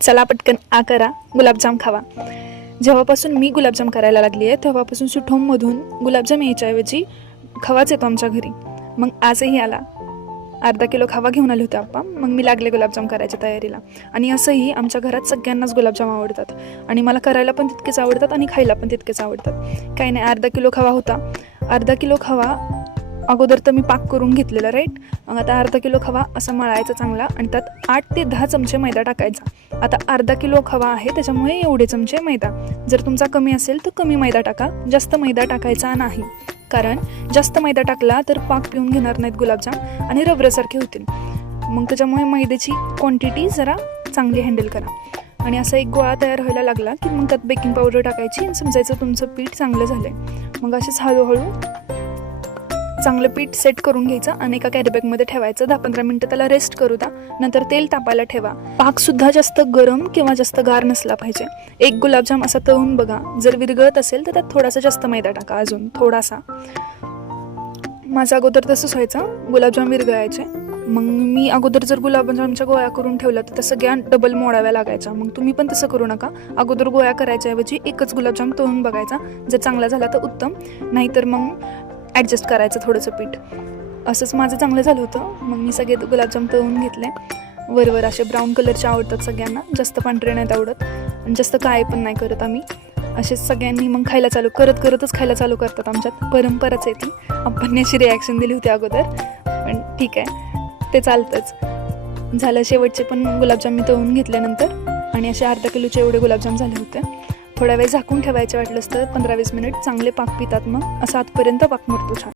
चला पटकन आ करा गुलाबजाम खावा. जेव्हापासून मी गुलाबजाम करायला लागली आहे तेव्हापासून सुठोममधून गुलाबजाम यायच्याऐवजी खवाच येतो आमच्या घरी. मग आजही आला. अर्धा किलो खावा घेऊन आले होते आप्पा. मग मी लागले गुलाबजाम करायच्या तयारीला. आणि असंही आमच्या घरात सगळ्यांनाच गुलाबजाम आवडतात. आणि मला करायला पण तितकेच आवडतात आणि खायला पण तितकेच आवडतात. काही नाही अर्धा किलो खवा होता. अर्धा किलो खवा अगोदर तर मी पाक करून घेतलेला राईट मग आता अर्धा किलो खवा असा मळायचा चांगला आणि त्यात आठ ते दहा चमचे मैदा टाकायचा. आता अर्धा किलो खवा आहे त्याच्यामुळे एवढे चमचे मैदा. जर तुमचा कमी असेल तर कमी मैदा टाका जास्त मैदा टाकायचा नाही. कारण जास्त मैदा टाकला तर पाक पिऊन घेणार नाहीत गुलाबजाम आणि रबरासारखे होतील. मग त्याच्यामुळे मैद्याची क्वांटिटी जरा चांगली हँडल करा. आणि असा एक गोळा तयार व्हायला लागला की मग त्यात बेकिंग पावडर टाकायची आणि समजायचं तुमचं पीठ चांगलं झालं आहे मग असेच हळूहळू चांगलं पीठ सेट करून घ्यायचं आणि एका कॅरीबॅगमध्ये ठेवायचं. दहा पंधरा मिनटं त्याला रेस्ट करू द्या. नंतर तेल तापायला ठेवा. पाकसुद्धा जास्त गरम किंवा जास्त गार नसला पाहिजे. एक गुलाबजाम असा तळून बघा. जर विरघळत असेल तर त्यात थोडासा जास्त मैदा टाका अजून. थोडासा. माझं अगोदर तसंच व्हायचं. गुलाबजाम विरघळायचे. मग मी अगोदर जर गुलाबजामच्या गोळ्या करून ठेवल्या तर त्या सगळ्या डबल मोडाव्या लागायच्या. मग तुम्ही पण तसं करू नका. अगोदर गोळ्या करायच्याऐवजी एकच गुलाबजाम तळून बघायचा. जर चांगला झाला तर उत्तम. नाहीतर मग ॲडजस्ट करायचं थोडंसं पीठ. असंच माझं चांगलं झालं होतं. मग मी सगळे गुलाबजाम तळून घेतले. वरवर असे ब्राऊन कलरचे आवडतात सगळ्यांना. जास्त पांढरे नाहीत आवडत. आणि जास्त काय पण नाही करत आम्ही. असेच सगळ्यांनी मग खायला चालू करत करतच खायला चालू करतात आमच्यात. परंपराच आहे ती. आपण अशी रिॲक्शन दिली होती अगोदर. पण ठीक आहे. ते चालतंच. झालं शेवटचे पण गुलाबजाम मी तळून घेतल्यानंतर. आणि असे अर्धा किलोचे एवढे गुलाबजाम झाले होते. थोडा वेळ झाकून ठेवायचे वाटलंच तर पंधरा वीस मिनिट चांगले पाक पितात मग असं आतपर्यंत पाक मरतो छान.